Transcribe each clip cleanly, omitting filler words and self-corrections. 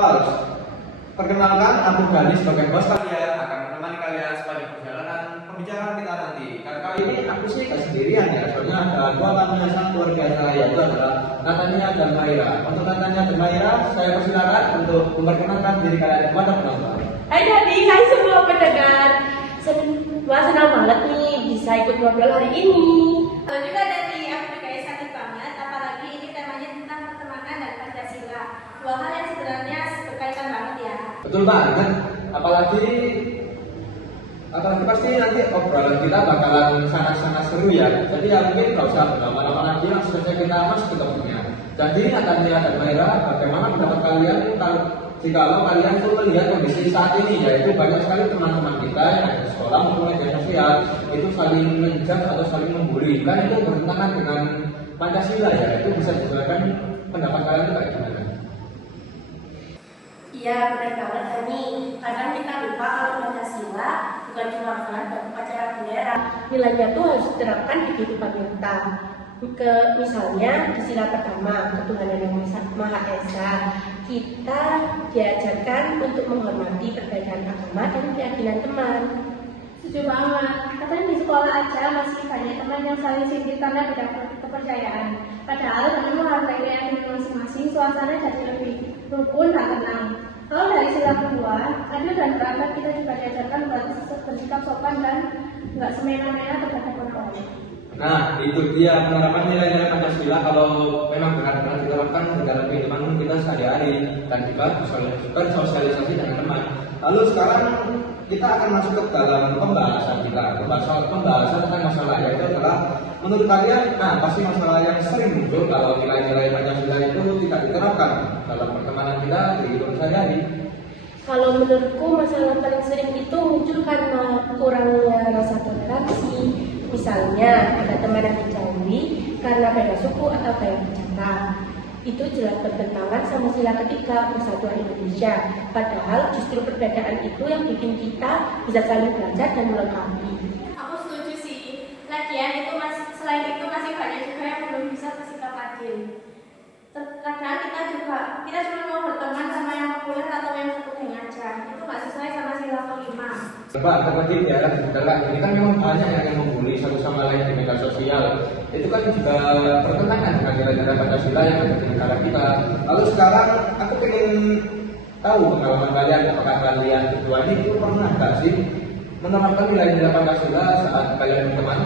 Awal, perkenalkan aku Gani sebagai bos kalian akan menemani kalian sepanjang perjalanan pembicaraan kita nanti. Dan kali ini aku sih gak sendirian ya, soalnya ada dua tamu yang sangat luar biasa, yaitu adalah Natania dan Maira. Untuk Natania dan Maira, saya persilakan untuk memperkenalkan diri kalian kepada penonton. Hai Dadi, hai semua pendengar. Senang banget nih bisa ikut ngobrol hari ini. Halo juga Dani, aku juga excited banget. Apalagi ini temanya tentang pertemanan dan Pancasila. Dua hal yang sebenarnya berkaitan banget ya. Betul banget, apalagi pasti nanti obrolan kita bakalan sangat-sangat seru ya. Jadi ya mungkin gak usah lama-lama lagi, langsung saja kita masuk ke topiknya. Jadi Natania dan Maira, bagaimana pendapat kalian jikalau kalian tuh melihat kondisi saat ini, yaitu banyak sekali teman-teman kita yang ada di sekolah maupun media sosial itu saling menjudge atau saling membuli, kan itu bertentangan dengan Pancasila ya. Itu bisa dijelaskan pendapat kalian itu kayak gimana? Iya benar banget Dani. Kadang kita lupa kalau Pancasila bukan cuma buat upacara bendera. Nilainya tuh harus diterapkan di kehidupan nyata. Misalnya di sila pertama, ketuhanan yang Maha Esa, kita diajarkan untuk menghormati perbedaan agama dan keyakinan teman. Setuju banget. Katanya di sekolah aja masih banyak teman yang saling sindir karena beda kepercayaan. Padahal kami menghargai keyakinan masing-masing, suasana jadi lebih rukun dan tenang. Kalau dari sila kedua, adil dan beradab, kita juga diajarkan bersikap sopan dan nggak semena-mena terhadap orang lain. Nah, itu dia penerapan nilai-nilai Pancasila kalau memang benar-benar diterapkan dalam kehidupan kita sehari-hari dan juga bersosialisasi dengan teman. Lalu sekarang kita akan masuk ke dalam pembahasan kita. Pembahasan tentang masalah yaitu adalah menurut kalian, pasti masalah yang sering muncul kalau nilai-nilai Pancasila itu tidak diterapkan dalam pertemanan kita di hidup sehari-hari. Kalau menurutku masalah paling sering itu muncul karena kurangnya rasa toleransi. Misalnya ada teman yang dijauhi karena beda suku atau gaya bicara. Itu jelas bertentangan sama sila ketiga Persatuan Indonesia. Padahal justru perbedaan itu yang bikin kita bisa saling belajar dan melengkapi. Aku setuju sih. Lagian itu selain itu masih banyak juga yang belum bisa bersikap adil. Terkadang kita cuma mau berteman sama yang populer atau yang satu geng aja. Itu nggak sesuai sama sila kelima. Coba terkait ya, ini kan memang banyak yang membuli satu sama lain di media sosial. Itu kan juga bertentangan dengan nilai-nilai Pancasila yang ada di negara kita. Lalu sekarang aku ingin tahu pengalaman kalian, apakah kalian berdua ini itu pernah nggak sih menerapkan nilai-nilai Pancasila saat kalian berteman?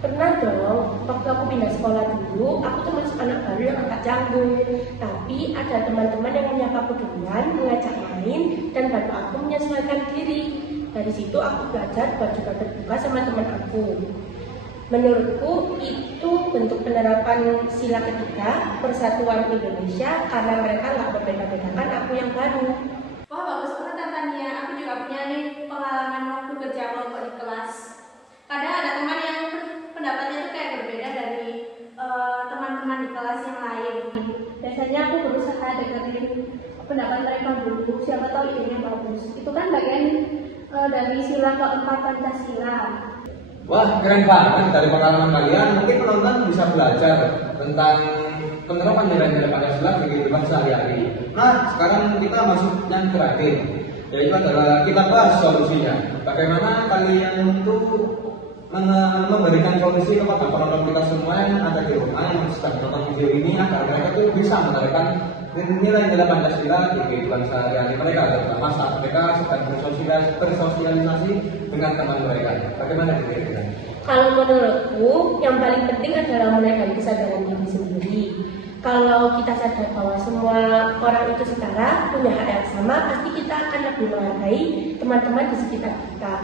Pernah dong, waktu aku pindah sekolah dulu, aku termasuk anak baru yang agak canggung. Tapi ada teman-teman yang menyapa aku duluan, mengajak main, dan bantu aku menyesuaikan diri. Dari situ aku belajar buat juga terbuka sama teman aku. Menurutku itu bentuk penerapan sila ketiga Persatuan Indonesia karena mereka nggak berbeda-bedakan aku yang baru. Wah bagus banget Natania. Aku juga punya nih pengalaman waktu kerja kelompok di kelas. Kadang ada teman yang pendapatnya tuh kayak berbeda dari teman-teman di kelas yang lain. Biasanya aku berusaha dengerin pendapat mereka dulu, siapa tahu idenya bagus. Itu kan bagian dari sila keempat Pancasila. Wah, keren banget dari pengalaman kalian. Mungkin penonton bisa belajar tentang penerapan nilai-nilai Pancasila di kehidupan sehari-hari. Nah, sekarang kita masuk yang terakhir, yaitu adalah kita bahas solusinya. Bagaimana kalian untuk memberikan solusi kepada penonton kita semua yang ada di rumah yang sedang menonton video ini agar mereka tuh bisa menerapkan nilai-nilai Pancasila di kehidupan sehari-hari mereka, terutama saat mereka sedang bersosialisasi dengan teman mereka. Bagaimana kira-kira? Kalau menurutku, yang paling penting adalah mulai dari kesadaran diri sendiri. Kalau kita sadar bahwa semua orang itu setara, punya hak yang sama, pasti kita akan lebih menghargai teman-teman di sekitar kita.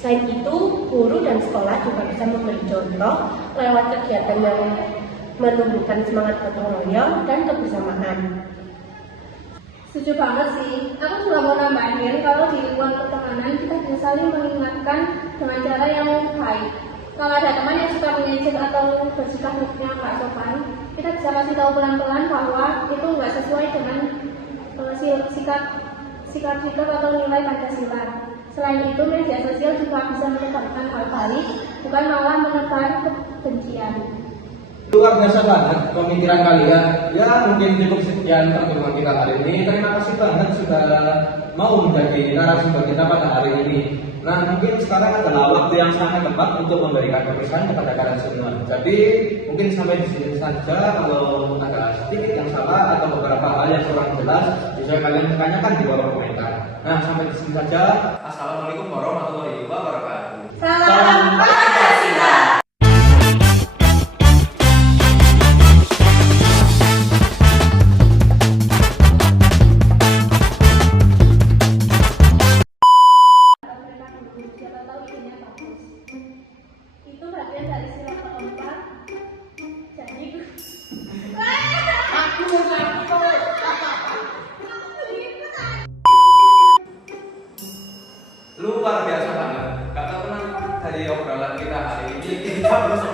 Selain itu, guru dan sekolah juga bisa memberi contoh lewat kegiatan yang menumbuhkan semangat gotong royong dan kebersamaan. Setuju banget sih. Aku juga mau nambahin kalau di lingkungan pertemanan kita bisa saling mengingatkan dengan cara yang baik. Kalau ada teman yang suka mengejek atau bersikap yang nggak sopan, kita bisa kasih tahu pelan-pelan bahwa itu nggak sesuai dengan sikap atau nilai Pancasila. Selain itu, media sosial juga bisa menebarkan hal balik, bukan malah menebar kebencian. Luar biasa banget pemikiran kalian. Ya mungkin cukup sekian pertemuan kita hari ini. Terima kasih banget sudah mau menjadi narasumber kita pada hari ini. Nah mungkin sekarang adalah waktu yang sangat tepat untuk memberikan pemisahan kepada kalian semua. Jadi mungkin sampai di sini saja. Kalau ada sedikit yang salah atau beberapa hal yang kurang jelas, bisa kalian tanyakan di bawah komentar. Nah sampai di sini saja. Assalamualaikum warahmatullahi wabarakatuh. Salam Pancasila. Siapa tahu idenya bagus. Itu bagian dari sila keempat. Jadi Luar biasa banget. Gak tahu kenapa dari obrolan kita hari ini kita belum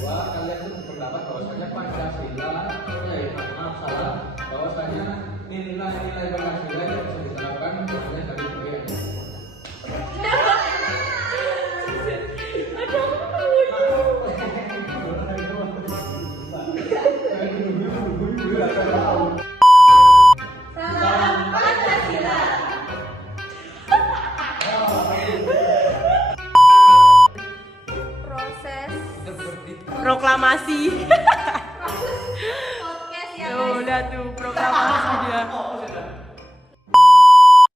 bahwa kalian itu berpendapat bahwasanya Pancasila, maaf salah, bahwasanya nilai-nilai Pancasila yang bisa diterapkan hanya dari budaya. salam Pancasila. Proklamasi.